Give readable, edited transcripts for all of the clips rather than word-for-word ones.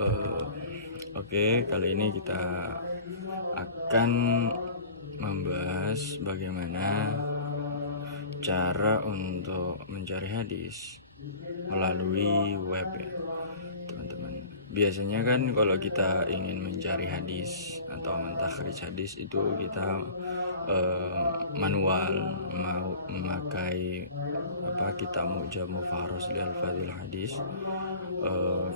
Eh, Oke, kali ini kita akan membahas bagaimana cara untuk mencari hadis melalui web ya, teman-teman. Biasanya kan kalau kita ingin mencari hadis atau mentakhrij hadis itu kita manual, mau memakai kitab Mu'jam Mufaharos li Al-Fadhil Hadis.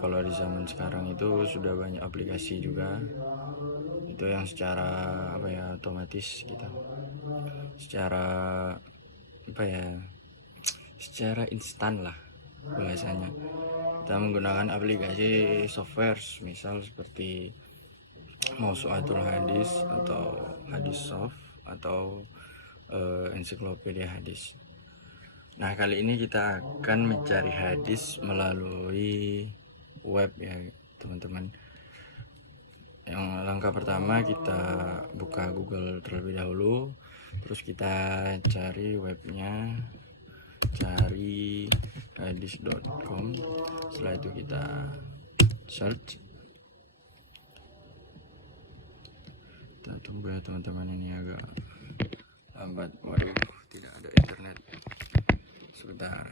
Kalau di zaman sekarang itu sudah banyak aplikasi juga, itu yang secara otomatis kita secara secara instan lah bahasanya, kita menggunakan aplikasi software misal seperti Mausu'atul Hadis atau Hadis Soft atau ensiklopedia hadis. Nah, kali ini kita akan mencari hadis melalui web ya, teman-teman. Yang langkah pertama kita buka Google terlebih dahulu, terus kita cari webnya, cari hadis.com. Setelah itu kita search. Kita tunggu ya teman-teman, ini agak lambat. Waduh, tidak ada internet. Sebentar.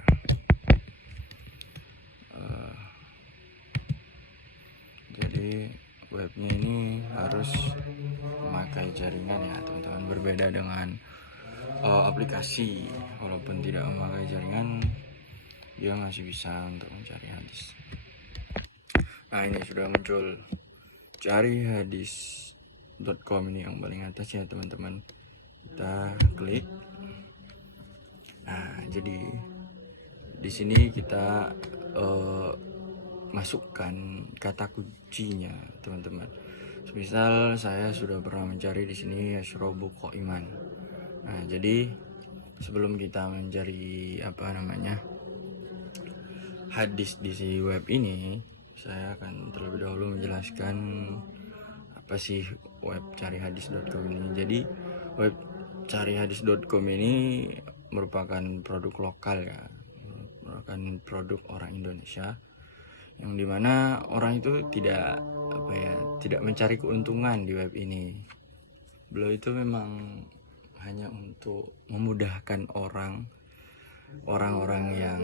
Jadi webnya ini harus memakai jaringan ya teman-teman, berbeda dengan aplikasi. Walaupun tidak memakai jaringan, dia masih bisa untuk mencari hadis. Nah, ini sudah muncul, cari hadis.com, ini yang paling atas ya teman-teman. Kita klik. Nah, jadi di sini kita masukkan kata kuncinya teman-teman. Misal saya sudah pernah mencari di sini Yashrobu Qa'iman. Nah, jadi sebelum kita mencari hadis di si web ini, saya akan terlebih dahulu menjelaskan apa sih web cari hadis.com ini. Jadi web cari hadis.com ini merupakan produk lokal ya, merupakan produk orang Indonesia, yang dimana orang itu tidak mencari keuntungan di web ini. Beliau itu memang hanya untuk memudahkan orang-orang yang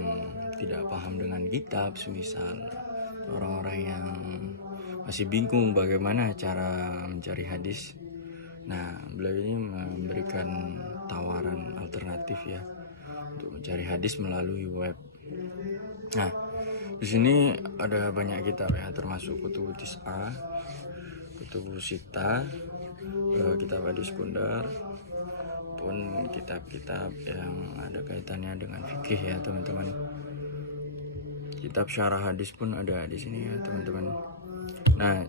tidak paham dengan kitab, semisal orang-orang yang masih bingung bagaimana cara mencari hadis. Nah, beliau ini memberikan tawaran alternatif ya untuk mencari hadis melalui web. Nah, di sini ada banyak kitab ya, termasuk Kutubut Tis'ah, Kutubus Sittah, kitab hadis Kundar, pun kitab-kitab yang ada kaitannya dengan fikih ya teman-teman. Kitab syarah hadis pun ada di sini ya teman-teman. Nah,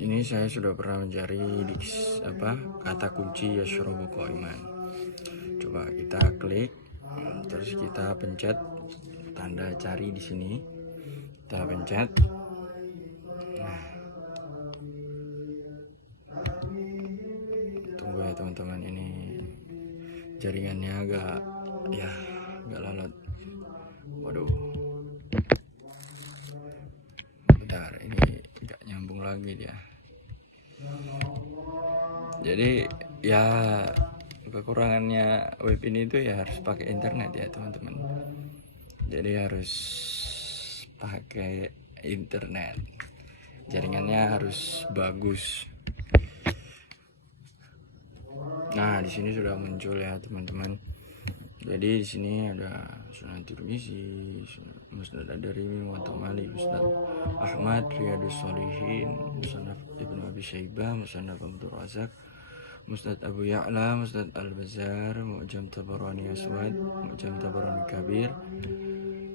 ini saya sudah pernah mencari kata kunci Yashrobu Qa'iman. Coba kita klik, terus kita pencet tanda cari di sini. Kita pencet. Nah, tunggu ya teman-teman, ini jaringannya agak lalot. Waduh, bentar, ini nggak nyambung lagi dia. Jadi ya, kekurangannya web ini itu ya harus pakai internet ya teman-teman. Jadi harus pakai internet, jaringannya harus bagus. Nah, di sini sudah muncul ya teman-teman. Jadi di sini ada Sunan Tirmizi, Musnad Ad-Darimi, Muwatta Malik, Musnad Ahmad, Riyadus Shalihin, Musnad Ibnu Abi Syaibah, Musnad Abdul Razak, Musnad Abu Ya'la, Musnad Al-Bazzar, Mu'jam Tabarani Aswad, Mu'jam Tabarani Kabir,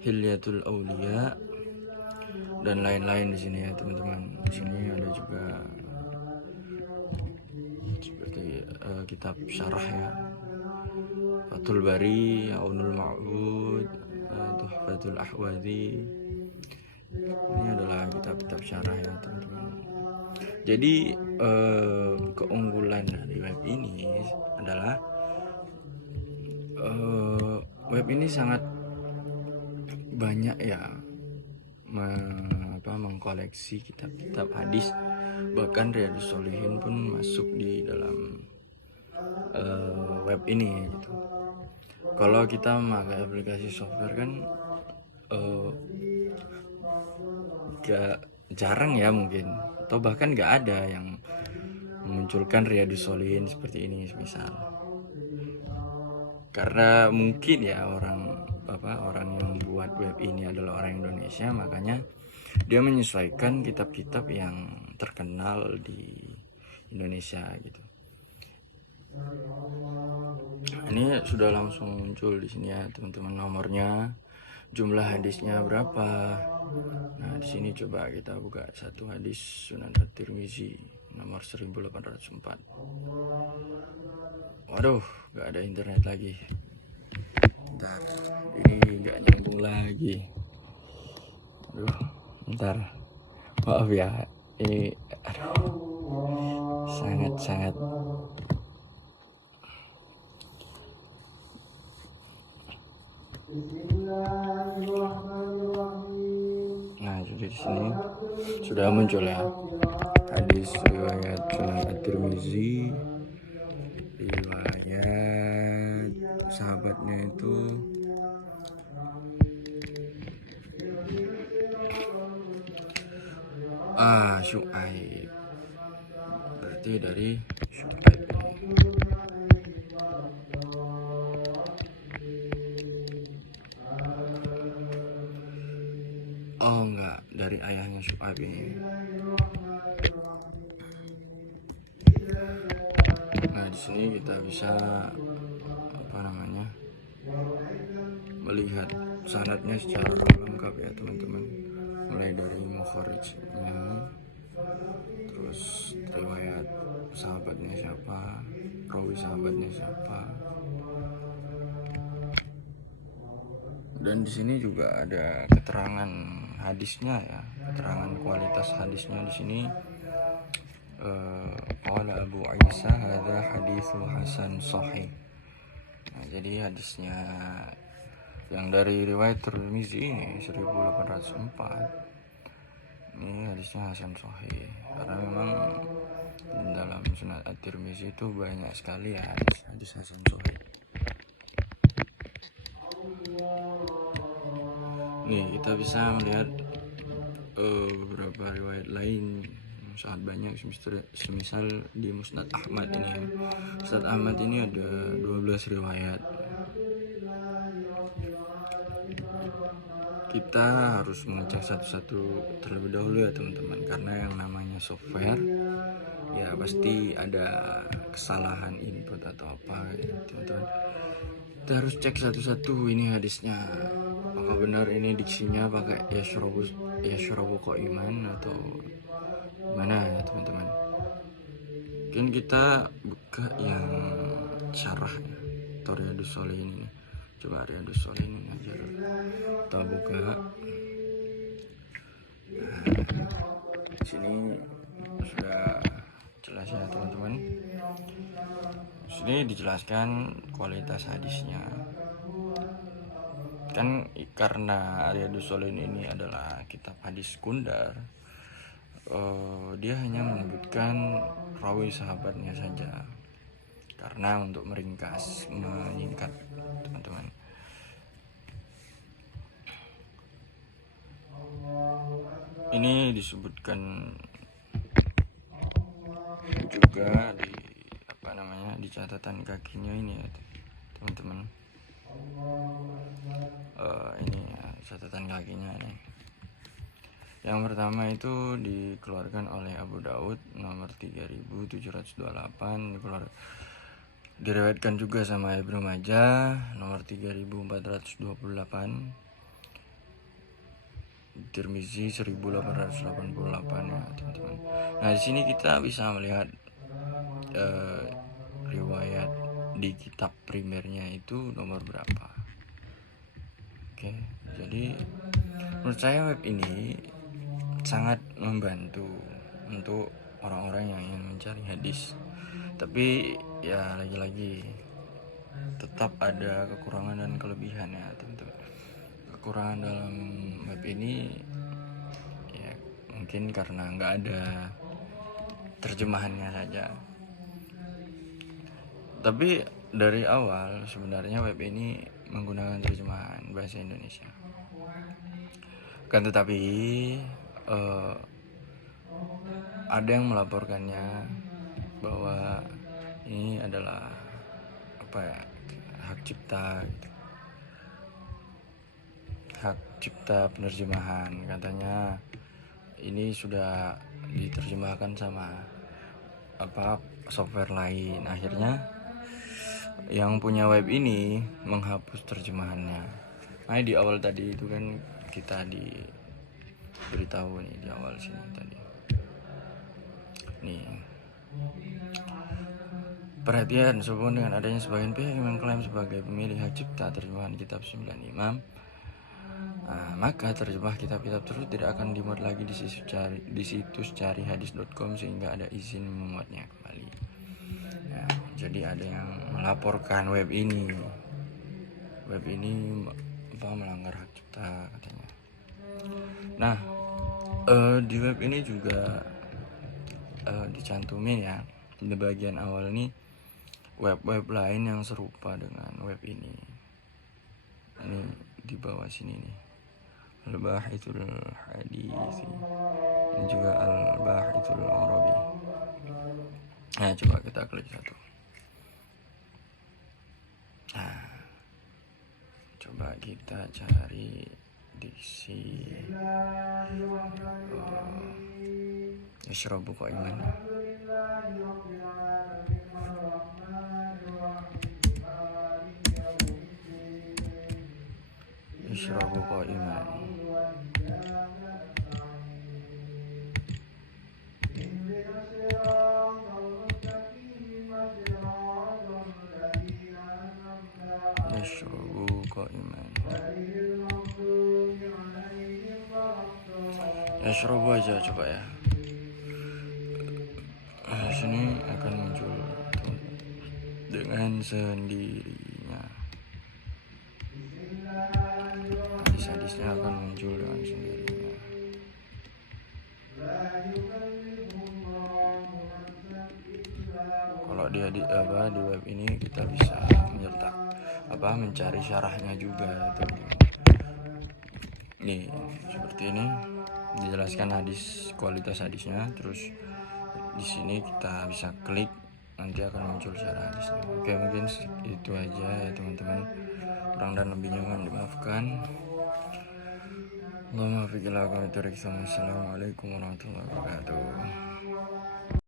Hilyatul Auliya, dan lain-lain di sini ya teman-teman. Di sini ada juga seperti kitab syarah ya, Fathul Bari, Aunul Ma'bud, Tuhfatul Ahwazi. Ini adalah kitab-kitab syarah ya teman-teman. Jadi keunggulan dari web ini adalah web ini sangat banyak ya mengkoleksi kitab-kitab hadis, bahkan Riyadhus Shalihin pun masuk di dalam web ini gitu. Kalau kita memakai aplikasi software kan gak jarang ya mungkin, atau bahkan gak ada yang memunculkan Riyadhus Shalihin seperti ini misal. Karena mungkin ya orang yang buat web ini adalah orang Indonesia, makanya dia menyesuaikan kitab-kitab yang terkenal di Indonesia gitu. Ini sudah langsung muncul di sini ya teman-teman, nomornya, jumlah hadisnya berapa. Nah di sini coba kita buka satu hadis Sunan At-Tirmizi nomor 1804. Waduh, gak ada internet lagi. Bentar, ini gak nyambung lagi. Aduh, bentar. Maaf ya, ini sangat. Nah, jadi di sini sudah muncul ya hadis riwayat Sunan At-Tirmizi, riwayat sahabatnya itu Syuaib, berarti dari Syuaib. Oh enggak, dari ayahnya Syuaib ini. Nah di sini kita bisa melihat sanadnya secara lengkap ya teman-teman, mulai dari mukharijnya, terus riwayat sahabatnya siapa, rawi sahabatnya siapa, dan di sini juga ada keterangan hadisnya ya, keterangan kualitas hadisnya di sini. Qala Abu Isa hadza haditsu hasan sahih. Nah, jadi hadisnya yang dari riwayat Tirmizi ini 1804 ini hadisnya hasan sahih, karena memang dalam Sunan At-Tirmizi itu banyak sekali ya hadis hasan sahih. Nih kita bisa melihat beberapa riwayat lain sangat banyak, semisal di Musnad Ahmad ini. Musnad Ahmad ini ada 12 riwayat. Kita harus mengecek satu-satu terlebih dahulu ya teman-teman, karena yang namanya software ya pasti ada kesalahan input atau apa gitu, teman-teman. Kita harus cek satu-satu ini hadisnya, apakah benar ini diksinya pakai yashrabu qaiman atau mana ya teman-teman. Mungkin kita buka yang syarahnya atau Riyadhus Shalihin ini. Coba Riyadhus Shalihin ini aja dulu kita buka. Nah, di sini sudah jelas ya teman-teman. Di sini dijelaskan kualitas hadisnya. Kan karena Riyadhus Shalihin ini adalah kitab hadis kundar, dia hanya menyebutkan rawi sahabatnya saja, karena untuk meringkas, menyingkat teman-teman. Ini disebutkan juga di catatan kakinya ini ya teman-teman. Ini ya, catatan kakinya ini. Yang pertama itu dikeluarkan oleh Abu Daud nomor 3728, diriwayatkan juga sama Ibnu Majah nomor 3428, Tirmizi 1888 ya teman-teman. Nah di sini kita bisa melihat riwayat di kitab primernya itu nomor berapa. Oke, jadi menurut saya web ini sangat membantu untuk orang-orang yang ingin mencari hadis, tapi ya lagi-lagi tetap ada kekurangan dan kelebihan ya teman-teman. Kekurangan dalam web ini ya mungkin karena nggak ada terjemahannya saja. Tapi dari awal sebenarnya web ini menggunakan terjemahan bahasa Indonesia. Kan tetapi ada yang melaporkannya bahwa ini adalah hak cipta gitu. Hak cipta penerjemahan, katanya ini sudah diterjemahkan sama software lain. Akhirnya yang punya web ini menghapus terjemahannya. Nah, di awal tadi itu kan kita diberitahu nih di awal sini tadi. Nih. Perhatian, sehubungan dengan adanya sebagian pihak yang mengklaim sebagai pemilik hak cipta terjemahan kitab 9 Imam, maka terjemah kitab-kitab tersebut tidak akan dimuat lagi di situs carihadis.com sehingga ada izin memuatnya kembali. Ya, jadi ada yang melaporkan web ini melanggar hak cipta katanya. Nah, di web ini juga dicantumin ya, di bagian awal ini web-web lain yang serupa dengan web ini. Ini di bawah sini nih, Al-Bahithul Hadisi, ini juga Al-Bahithul Arabi. Nah, coba kita klik satu. Nah, coba kita cari diksi Yashrabu Qaiman. Yashrabu Qaiman. Yashrabu Qaiman. Yashrabu aja coba ya. Sini akan muncul dengan sendirinya. Hadis-hadisnya akan muncul dengan sendirinya. Kalau di web ini kita bisa mencari syarahnya juga tuh. Nih, seperti ini dijelaskan kualitas hadisnya, terus di sini kita bisa klik, nanti akan muncul syarah hadisnya. Oke, mungkin itu aja ya teman-teman, kurang dan lebihnya mohon dimaafkan. Assalamualaikum warahmatullahi wabarakatuh.